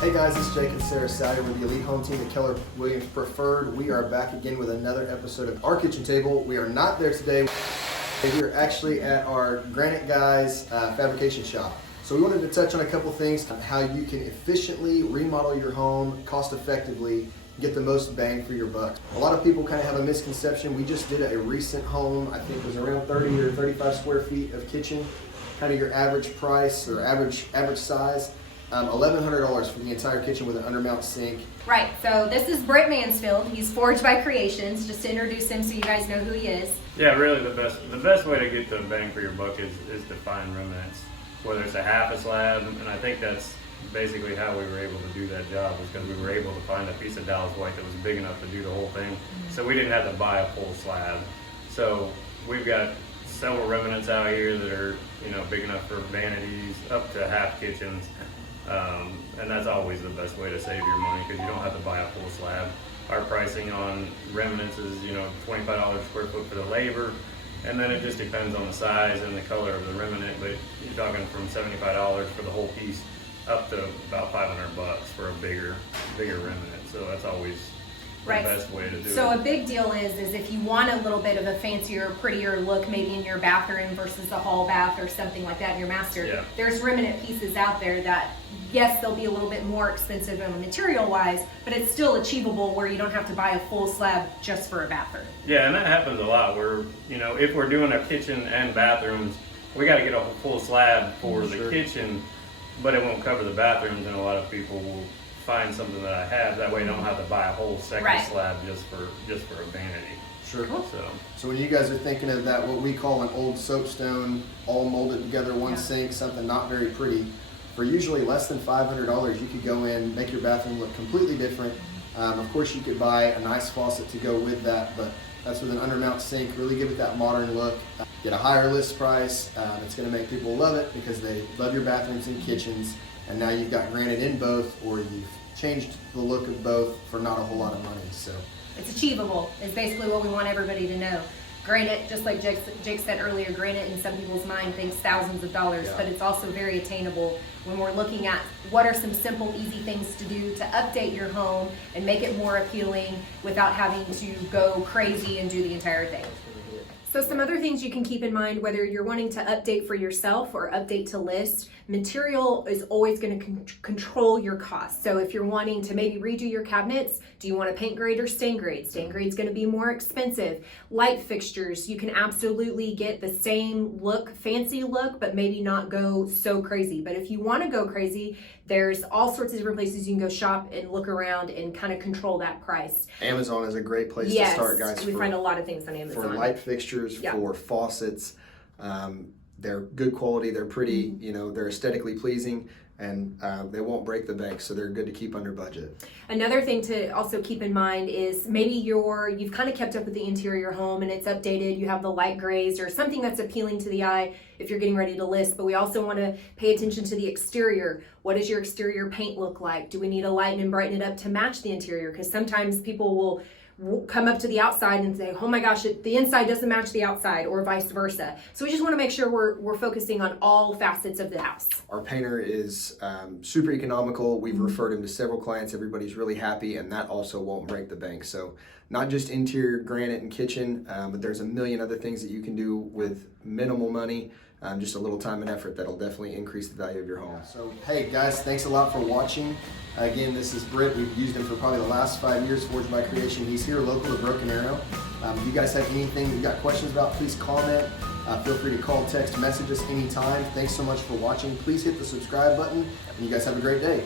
Hey guys, it's Jake and Sarah Sally with the Elite Home Team at Keller Williams Preferred. We are back again with another episode of Our Kitchen Table. We are not there today. We are actually at our Granite Guys fabrication shop. So we wanted to touch on a couple things on how you can efficiently remodel your home cost effectively, get the most bang for your buck. A lot of people kind of have a misconception. We just did a recent home, I think it was around 30 or 35 square feet of kitchen, kind of your average price or average size. $1,100 for the entire kitchen with an undermount sink. Right, so this is Britt Mansfield. He's Forged by Creations, just to introduce him so you guys know who he is. Yeah, really the best way to get the bang for your buck is to find remnants, whether it's a half a slab, and I think that's basically how we were able to do that job, was because we were able to find a piece of Dallas white that was big enough to do the whole thing, so we didn't have to buy a full slab. So we've got several remnants out here that are, big enough for vanities, up to half kitchens. And that's always the best way to save your money, because you don't have to buy a full slab. Our pricing on remnants is, $25 a square foot for the labor, and then it just depends on the size and the color of the remnant. But you're talking from $75 for the whole piece up to about $500 for a bigger remnant. So that's always the best way to do it. So a big deal is if you want a little bit of a fancier, prettier look, maybe in your bathroom versus a hall bath or something like that in your master, there's remnant pieces out there that, yes, they'll be a little bit more expensive material-wise, but it's still achievable where you don't have to buy a full slab just for a bathroom. Yeah, and that happens a lot where, if we're doing a kitchen and bathrooms, we got to get a full slab for the kitchen, but it won't cover the bathrooms, and a lot of people will find something that I have. That way I don't have to buy a whole second slab just for a vanity. Sure. Cool. So when you guys are thinking of that, what we call an old soapstone, all molded together, one sink, something not very pretty, for usually less than $500, you could go in, make your bathroom look completely different. Of course, you could buy a nice faucet to go with that, but that's with an undermount sink. Really give it that modern look. Get a higher list price. It's going to make people love it because they love your bathrooms and kitchens. And now you've got granite in both, or you've changed the look of both for not a whole lot of money. So it's achievable, is basically what we want everybody to know. Granite, just like Jake said earlier, granite in some people's mind thinks thousands of dollars, but it's also very attainable when we're looking at what are some simple, easy things to do to update your home and make it more appealing without having to go crazy and do the entire thing. So some other things you can keep in mind, whether you're wanting to update for yourself or update to list, material is always going to control your costs. So if you're wanting to maybe redo your cabinets, do you want to paint grade or stain grade? Stain grade is going to be more expensive. Light fixtures, you can absolutely get the same look, fancy look, but maybe not go so crazy. But if you want to go crazy, there's all sorts of different places you can go shop and look around and kind of control that price. Amazon is a great place to start, guys. We find a lot of things on Amazon. For light fixtures, for faucets. They're good quality, they're pretty, they're aesthetically pleasing, and they won't break the bank, so they're good to keep under budget. Another thing to also keep in mind is maybe you've kind of kept up with the interior home and it's updated, you have the light grays or something that's appealing to the eye if you're getting ready to list, but we also want to pay attention to the exterior. What does your exterior paint look like? Do we need to lighten and brighten it up to match the interior? Because sometimes people will come up to the outside and say, oh my gosh, the inside doesn't match the outside, or vice versa. So we just want to make sure we're focusing on all facets of the house. Our painter is super economical. We've referred him to several clients. Everybody's really happy, and that also won't break the bank. So not just interior granite and kitchen, but there's a million other things that you can do with minimal money. Just a little time and effort that'll definitely increase the value of your home. So, hey guys, thanks a lot for watching. Again, this is Britt. We've used him for probably the last 5 years, Forged by Creation. He's here local to Broken Arrow. If you guys have anything you've got questions about, please comment. Feel free to call, text, message us anytime. Thanks so much for watching. Please hit the subscribe button, and you guys have a great day.